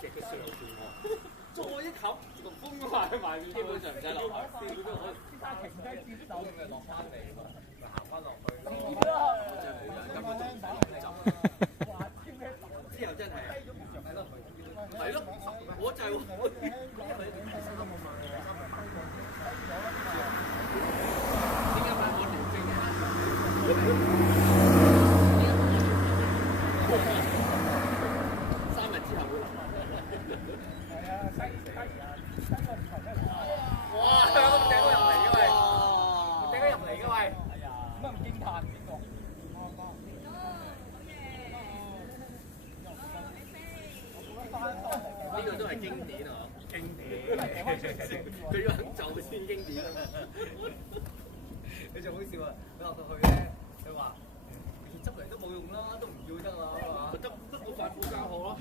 食嘅上邊喎，再一冚就封埋埋面，基本上唔使落台，笑都可以。但係停低接手咁咪落翻嚟，咪行翻落去。我真係冇人，根本就唔使落去浸。之後真係係咯，我就係喎。點解買我條證？3日之後會落。係啊，西個唔同咩？哇！咁掟咗入嚟嘅喂，掟咗入嚟嘅喂。係啊，咁啊唔驚嘆邊個？呢個都係經典啊！經典，佢要肯做先經典啊！你仲好笑啊！佢落到去咧，佢話執嚟都冇用啦，都唔要得啦，係嘛？得冇法副交好咯。